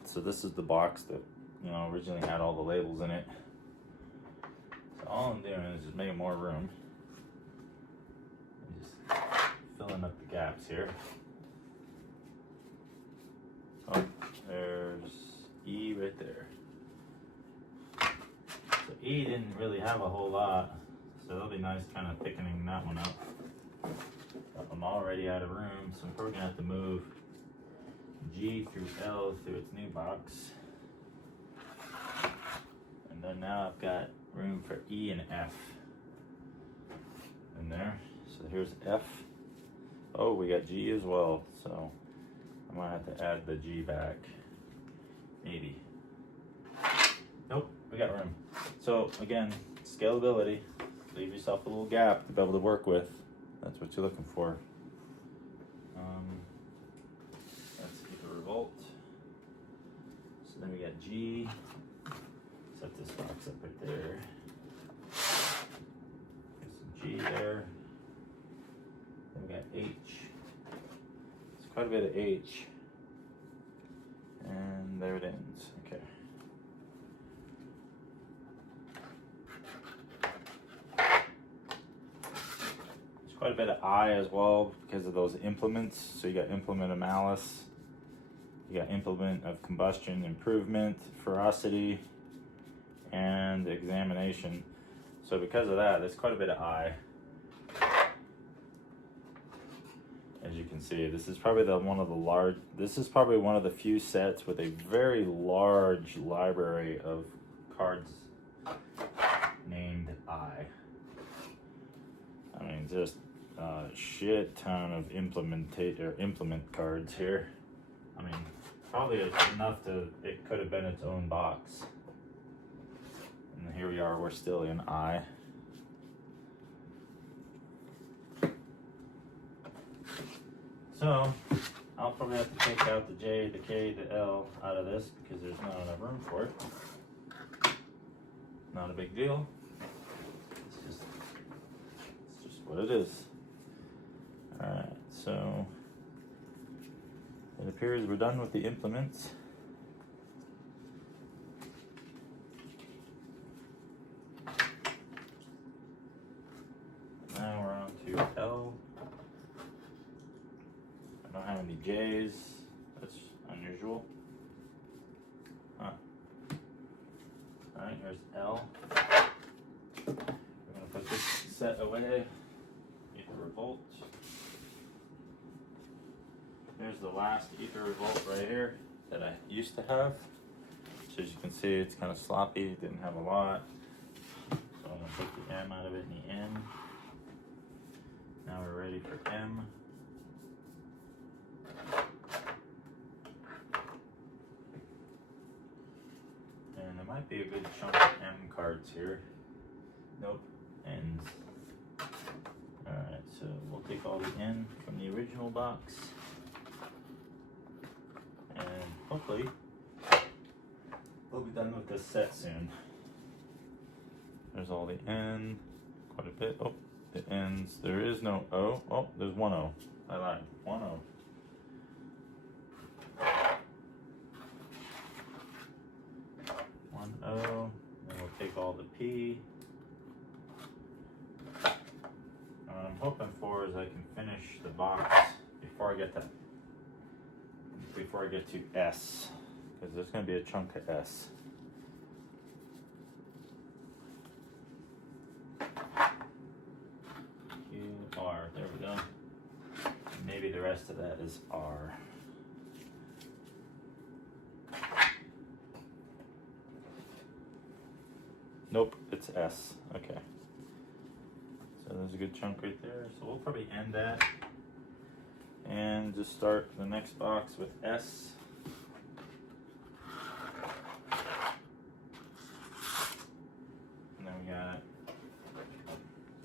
So this is the box that, you know, originally had all the labels in it. So all I'm doing is just making more room. And just filling up the gaps here. Oh, there's E right there. So E didn't really have a whole lot, so it'll be nice kind of thickening that one up. But I'm already out of room, so I'm probably gonna have to move G through L through its new box. And then now I've got room for E and F in there. So here's F. Oh, we got G as well, so I might have to add the G back. Maybe. Nope, we got room. So again, scalability. Leave yourself a little gap to be able to work with. That's what you're looking for. Let's keep a revolt. So then we got G. Set this box up right there. Get some G there. Then we got H. It's quite a bit of H. And there it ends. Okay. There's quite a bit of I as well because of those implements. So you got implement of malice. You got implement of combustion, improvement, ferocity, and examination. So because of that, there's quite a bit of I. As you can see, this is probably this is probably one of the few sets with a very large library of cards named I. I mean, just a shit ton of implement cards here. I mean, probably enough it could have been its own box. And here we are, we're still in I. So, I'll probably have to take out the J, the K, the L out of this because there's not enough room for it. Not a big deal. It's just what it is. Alright, so it appears we're done with the implements. Now we're on to L. I don't have any J's. That's unusual. Huh. Alright, here's L. We're gonna put this set away. Ether Revolt. Here's the last Ether Revolt right here that I used to have. So as you can see, it's kind of sloppy. It didn't have a lot. So I'm gonna take the M out of it and the N. Now we're ready for M. And there might be a good chunk of M cards here. Nope, N's. Alright, so we'll take all the N from the original box. And hopefully, we'll be done with this set soon. There's all the N, quite a bit. Oh, the N's. There is no O. Oh, there's one O. I lied. One O. One O. Then we'll take all the P. What I'm hoping for is I can finish the box before I get to S. because there's going to be a chunk of S. Q, R, there we go. Maybe the rest of that is R. Nope, it's S. Okay. So there's a good chunk right there. So we'll probably end that and just start the next box with S. And then we got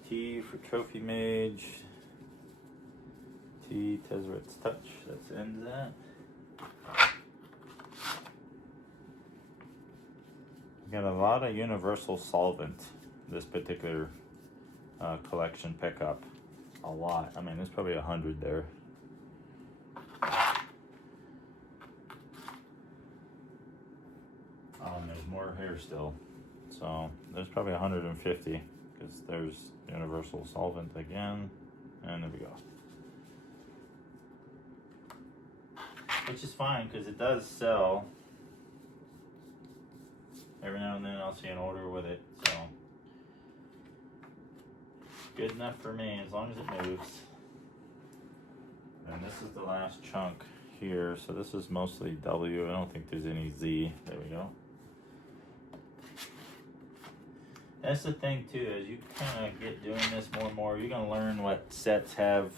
T for Trophy Mage. T, Tezzeret's Touch. That's the end of that. Got a lot of universal solvent, this particular collection pickup. A lot. I mean, there's probably 100 there. There's more here still. So there's probably 150 because there's universal solvent again. And there we go. Which is fine because it does sell. Every now and then I'll see an order with it, so good enough for me as long as it moves. And this is the last chunk here, so this is mostly W. I don't think there's any Z. There we go. That's the thing too, as you kind of get doing this more and more, you're gonna learn what sets have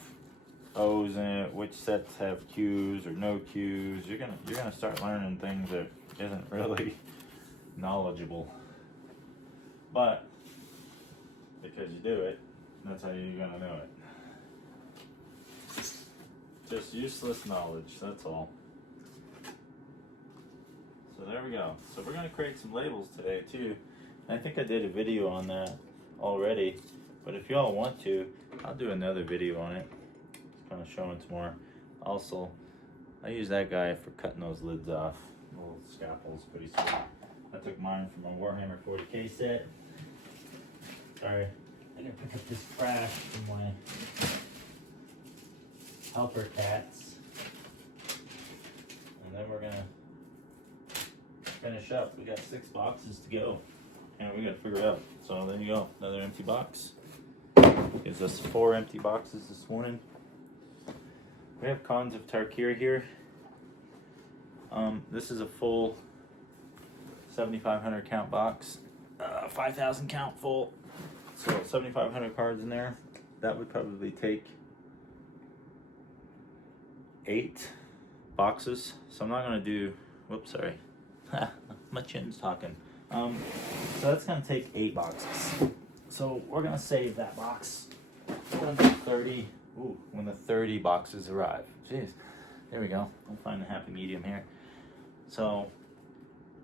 O's in it, which sets have Q's or no Q's. You're gonna start learning things that isn't really knowledgeable, but because you do it, that's how you're gonna know it. Just useless knowledge, that's all. So there we go. So we're gonna create some labels today too. I think I did a video on that already, but if y'all want to, I'll do another video on it, kind of showing some more. Also, I use that guy for cutting those lids off. Little scalpels, pretty sweet. I took mine from my Warhammer 40K set. Sorry, I gotta pick up this trash from my helper cats. And then we're gonna finish up. We got 6 boxes to go. And we gotta figure it out. So there you go, another empty box. Gives us 4 empty boxes this morning. We have Khans of Tarkir here. This is a full 7,500 count box, 5,000 count full, so 7,500 cards in there. That would probably take 8 boxes. So I'm not gonna do. Whoops, sorry, my chin's talking. So that's gonna take 8 boxes. So we're gonna save that box. We're gonna do 30. Ooh, when the 30 boxes arrive. Jeez, there we go. I'll find a happy medium here. So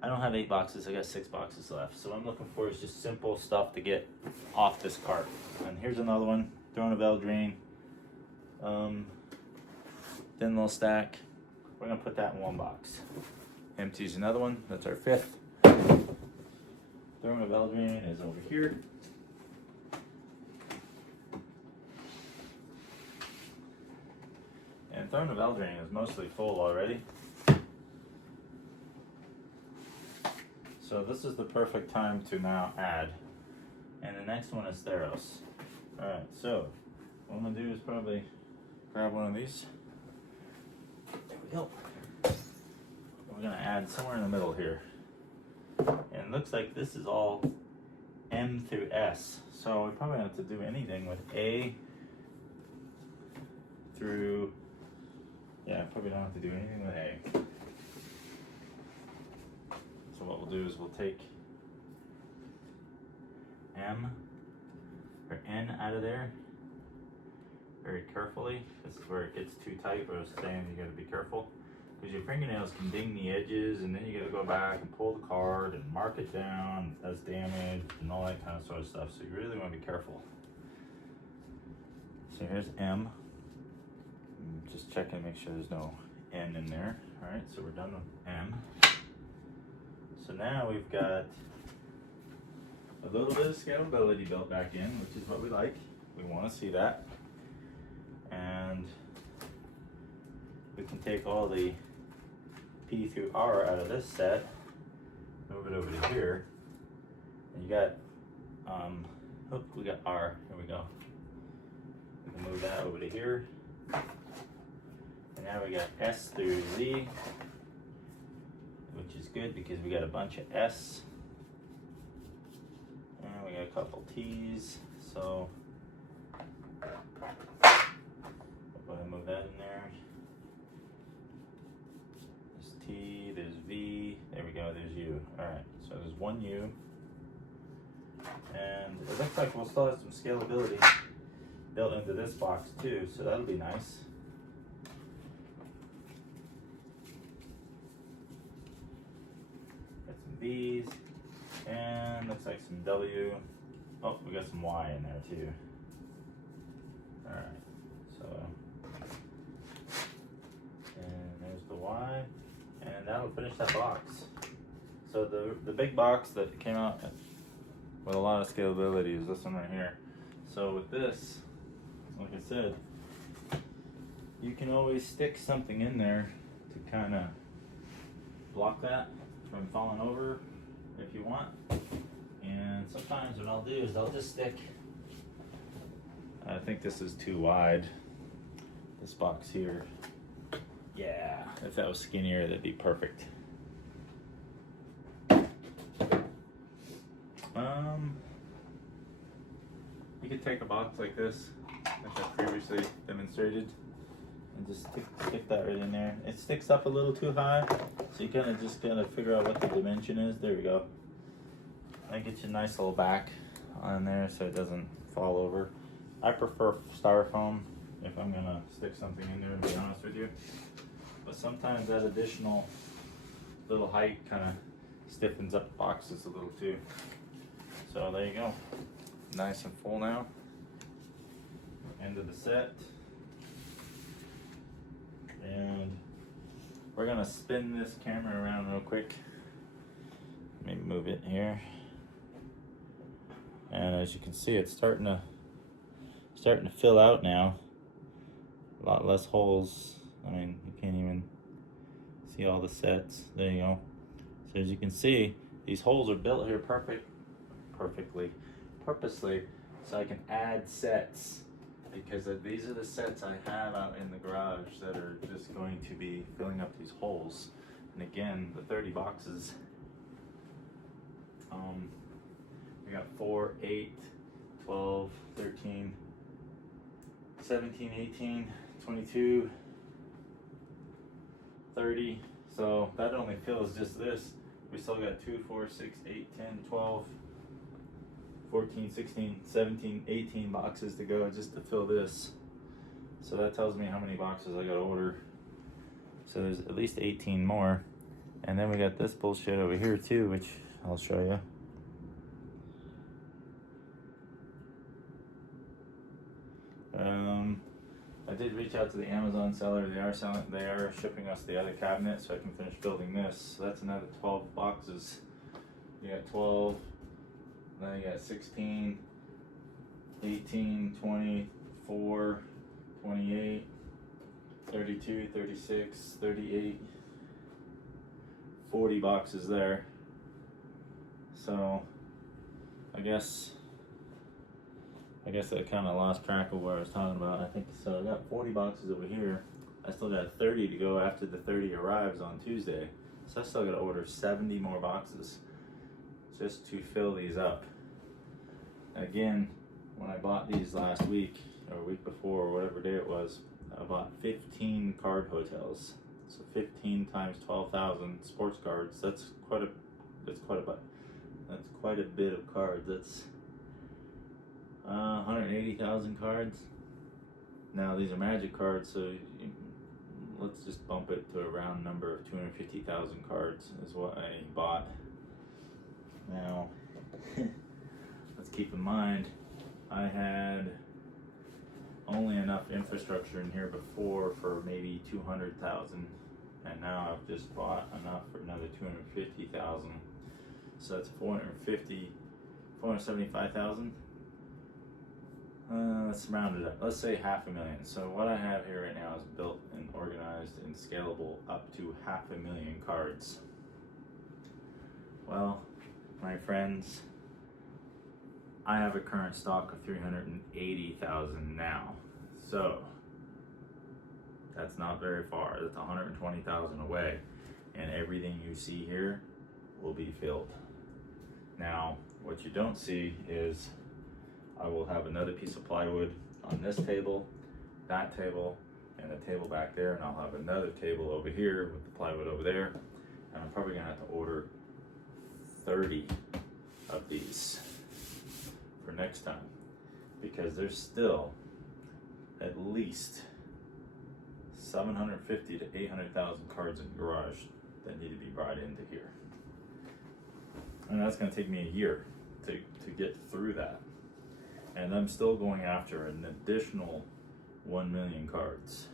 I don't have 8 boxes, I got 6 boxes left. So what I'm looking for is just simple stuff to get off this cart. And here's another one, Throne of Eldraine. Thin little stack. We're gonna put that in 1 box. Empties another one, that's our 5th. Throne of Eldraine is over here. And Throne of Eldraine is mostly full already. So this is the perfect time to now add. And the next one is Theros. Alright, so what I'm going to do is probably grab one of these. There we go. We're going to add somewhere in the middle here. And it looks like this is all M through S. So we probably don't have to do anything with A through... Yeah, probably don't have to do anything with A. So what we'll do is we'll take M or N out of there very carefully. This is where it gets too tight, but I was saying you gotta be careful because your fingernails can ding the edges and then you gotta go back and pull the card and mark it down as damage and all that kind of sort of stuff. So you really wanna be careful. So here's M. Just checking to make sure there's no N in there. All right, so we're done with M. So now we've got a little bit of scalability built back in, which is what we like. We want to see that. And we can take all the P through R out of this set, move it over to here, and you got, oh, we got R, here we go. We can move that over to here. And now we got S through Z, which is good because we got a bunch of S. And we got a couple T's, so we'll go ahead and move that in there. There's T, there's V, there we go, there's U. Alright, so there's one U. And it looks like we'll still have some scalability built into this box too, so that'll be nice. Got some V's, and looks like some W. Oh, we got some Y in there too. Alright, so, and there's the Y, and that'll finish that box. So the big box that came out with a lot of scalability is this one right here. So with this, like I said, you can always stick something in there to kind of block that from falling over if you want. And sometimes what I'll do is I'll just stick, I think this is too wide, this box here. Yeah, if that was skinnier, that'd be perfect. You could take a box like this, like I previously demonstrated, and just stick that right in there. It sticks up a little too high, so you kind of just gotta figure out what the dimension is. There we go. That gets you a nice little back on there so it doesn't fall over. I prefer styrofoam if I'm gonna stick something in there, to be honest with you. But sometimes that additional little height kind of stiffens up boxes a little too. So there you go. Nice and full now. End of the set. And we're gonna spin this camera around real quick. Let me move it here. And as you can see, it's starting to fill out now. A lot less holes. I mean, you can't even see all the sets. There you go. So as you can see, these holes are built here purposely, so I can add sets, because these are the sets I have out in the garage that are just going to be filling up these holes. And again, the 30 boxes, we got 4, 8, 12, 13, 17, 18, 22, 30. So that only fills just this. We still got 2, 4, 6, 8, 10, 12, 14, 16, 17, 18 boxes to go just to fill this. So that tells me how many boxes I gotta order. So there's at least 18 more. And then we got this bullshit over here too, which I'll show you. I did reach out to the Amazon seller. They are shipping us the other cabinet so I can finish building this. So that's another 12 boxes. You got 12, then you got 16, 18, 24, 28, 32, 36, 38, 40 boxes there. So I guess I kind of lost track of what I was talking about. I think so. I got 40 boxes over here. I still got 30 to go after the 30 arrives on Tuesday. So I still got to order 70 more boxes just to fill these up. Again, when I bought these last week or week before or whatever day it was, I bought 15 card hotels. So 15 times 12,000 sports cards. That's quite a bit of cards. That's 180,000 cards. Now these are Magic cards, so let's just bump it to a round number of 250,000 cards is what I bought. Now, let's keep in mind, I had only enough infrastructure in here before for maybe 200,000, and now I've just bought enough for another 250,000. So that's 475,000. let's round it up. Let's say 500,000. So what I have here right now is built and organized and scalable up to 500,000 cards. Well, my friends, I have a current stock of 380,000 now. So that's not very far. That's 120,000 away, and everything you see here will be filled. Now, what you don't see is I will have another piece of plywood on this table, that table, and a table back there, and I'll have another table over here with the plywood over there, and I'm probably gonna have to order 30 of these for next time, because there's still at least 750 to 800,000 cards in the garage that need to be brought into here. And that's gonna take me a year to get through that. And I'm still going after an additional 1 million cards.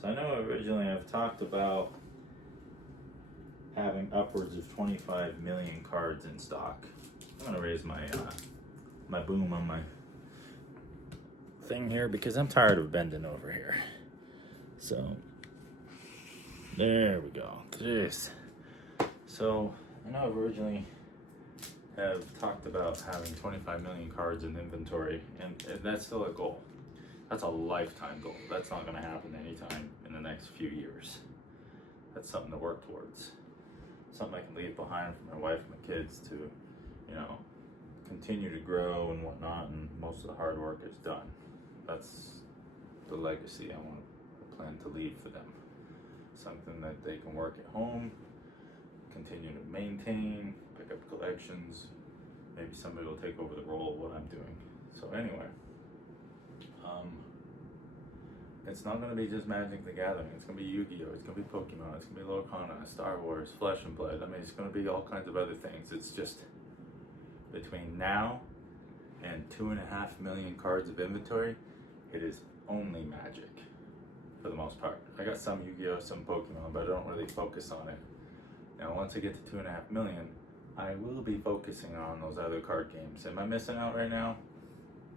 So I know originally I've talked about having upwards of 25 million cards in stock. I'm gonna raise my my boom on my thing here because I'm tired of bending over here. So there we go. Jeez. So I know I've originally have talked about having 25 million cards in inventory, and that's still a goal. That's a lifetime goal. That's not gonna happen anytime in the next few years. That's something to work towards. Something I can leave behind for my wife and my kids to, you know, continue to grow and whatnot, and most of the hard work is done. That's the legacy I plan to leave for them. Something that they can work at home, continue to maintain, pick up collections. Maybe somebody will take over the role of what I'm doing. So anyway, it's not going to be just Magic the Gathering. It's going to be Yu-Gi-Oh! It's going to be Pokemon. It's going to be Lorcana, Star Wars, Flesh and Blood. I mean, it's going to be all kinds of other things. It's just between now and 2.5 million cards of inventory, it is only Magic for the most part. I got some Yu-Gi-Oh!, some Pokemon, but I don't really focus on it. Now, once I get to 2.5 million, I will be focusing on those other card games. Am I missing out right now?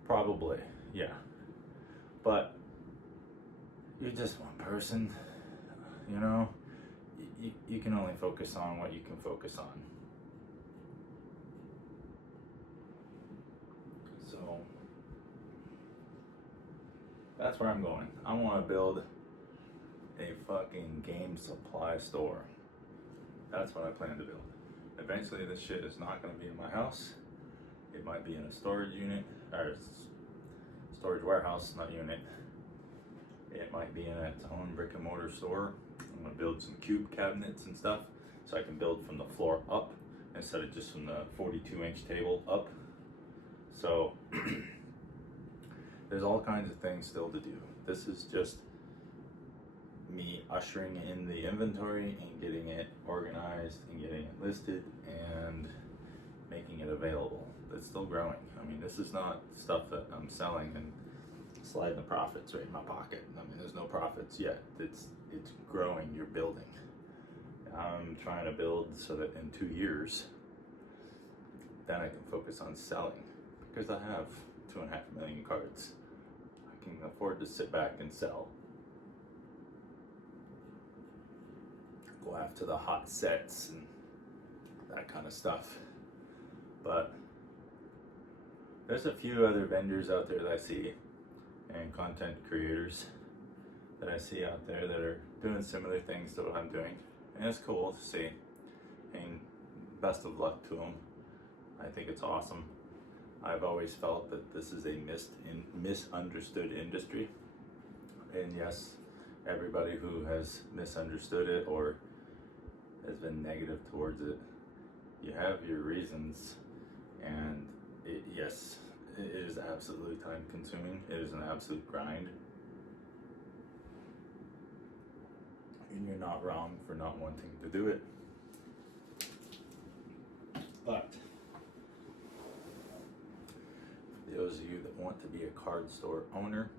Probably, yeah. But you're just one person, you know? You can only focus on what you can focus on. So, that's where I'm going. I want to build a fucking game supply store. That's what I plan to build. Eventually this shit is not going to be in my house. It might be in a storage unit, or storage warehouse, not unit. It might be in its own brick and mortar store. I'm going to build some cube cabinets and stuff so I can build from the floor up instead of just from the 42-inch table up. So there's all kinds of things still to do. This is just me ushering in the inventory and getting it organized and getting it listed and making it available. It's still growing. I mean, this is not stuff that I'm selling and sliding the profits right in my pocket. I mean, there's no profits yet. It's growing, you're building. I'm trying to build so that in 2 years, then I can focus on selling, because I have 2.5 million cards. I can afford to sit back and sell. Go after the hot sets and that kind of stuff. But there's a few other vendors out there that I see, and content creators that I see out there that are doing similar things to what I'm doing, and it's cool to see, and best of luck to them. I think it's awesome. I've always felt that this is a misunderstood industry, and yes, everybody who has misunderstood it or has been negative towards it, you have your reasons, and yes, it is absolutely time consuming. It is an absolute grind, and you're not wrong for not wanting to do it. But for those of you that want to be a card store owner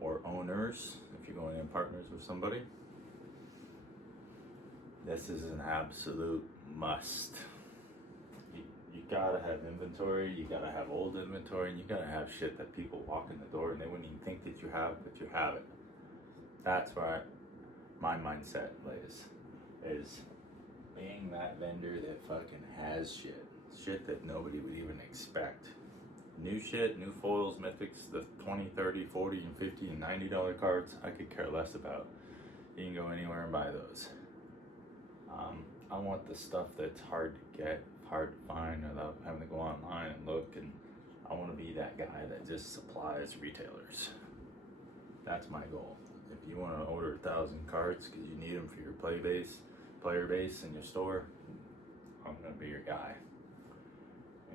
or owners, if you're going in partners with somebody, this is an absolute must. You gotta have inventory, you gotta have old inventory, and you gotta have shit that people walk in the door and they wouldn't even think that you have, but you have it. That's where my mindset lays, is being that vendor that fucking has shit that nobody would even expect. New shit, new foils, mythics, the 20, 30, 40, and 50, and $90 cards, I could care less about. You can go anywhere and buy those. I want the stuff that's hard to get, hard to find, without having to go online and look, and I want to be that guy that just supplies retailers. That's my goal. If you want to order 1,000 cards because you need them for your player base in your store, I'm going to be your guy.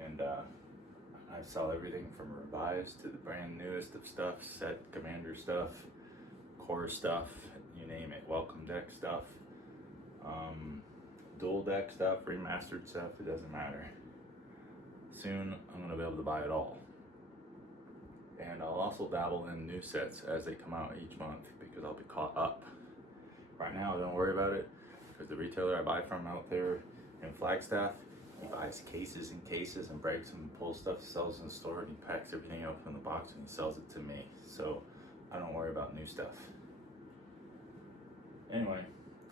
And I sell everything from revised to the brand newest of stuff, set commander stuff, core stuff, you name it, welcome deck stuff, dual deck stuff, remastered stuff, it doesn't matter. Soon I'm going to be able to buy it all. And I'll also dabble in new sets as they come out each month because I'll be caught up. Right now, don't worry about it because the retailer I buy from out there in Flagstaff, he buys cases and cases and breaks them and pulls stuff, sells in the store, and he packs everything up in the box and he sells it to me. So I don't worry about new stuff. Anyway,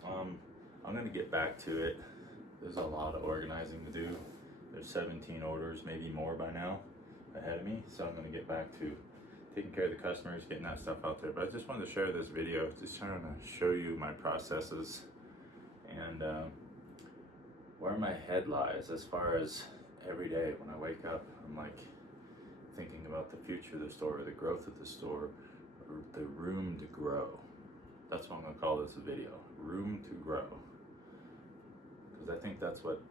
I'm gonna get back to it. There's a lot of organizing to do. There's 17 orders, maybe more by now, ahead of me. So I'm gonna get back to taking care of the customers, getting that stuff out there. But I just wanted to share this video, just trying to show you my processes and where my head lies as far as every day when I wake up. I'm like thinking about the future of the store, the growth of the store, or the room to grow. That's what I'm gonna call this video, room to grow. Because I think that's what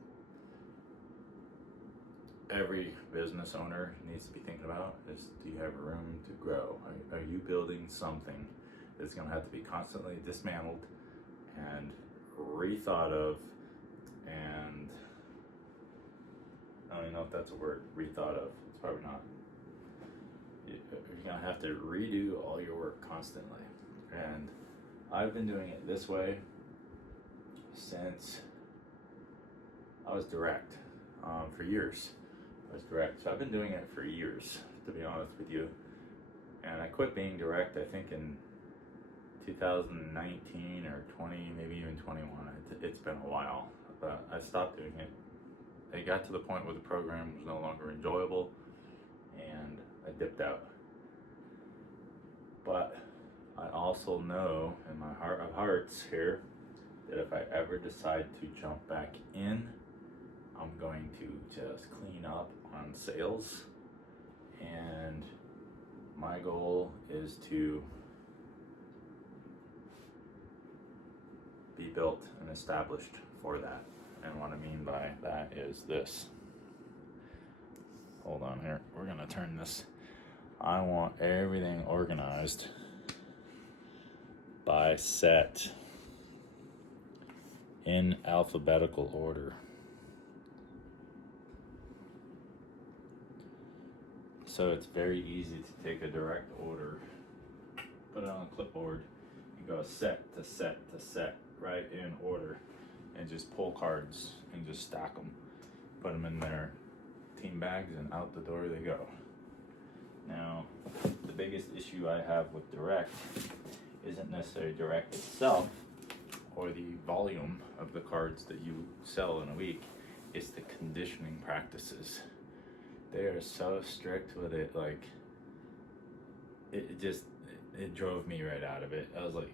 every business owner needs to be thinking about, is do you have room to grow? Are you building something that's gonna have to be constantly dismantled and rethought of, and I don't even know if that's a word, rethought of, it's probably not. You're gonna have to redo all your work constantly. And I've been doing it this way since I was direct, for years. I was direct, so I've been doing it for years, to be honest with you. And I quit being direct, I think in 2019 or 20, maybe even 21. It's been a while, but I stopped doing it. It got to the point where the program was no longer enjoyable, and I dipped out. But I also know in my heart of hearts here that if I ever decide to jump back in, I'm going to just clean up on sales, and my goal is to be built and established for that. And what I mean by that is this. Hold on here, we're gonna turn this. I want everything organized by set in alphabetical order. So it's very easy to take a direct order, put it on a clipboard, and go set to set to set, right in order, and just pull cards and just stack them, put them in their team bags, and out the door they go. Now, the biggest issue I have with direct isn't necessarily direct itself or the volume of the cards that you sell in a week, it's the conditioning practices. They are so strict with it, like it drove me right out of it. I was like,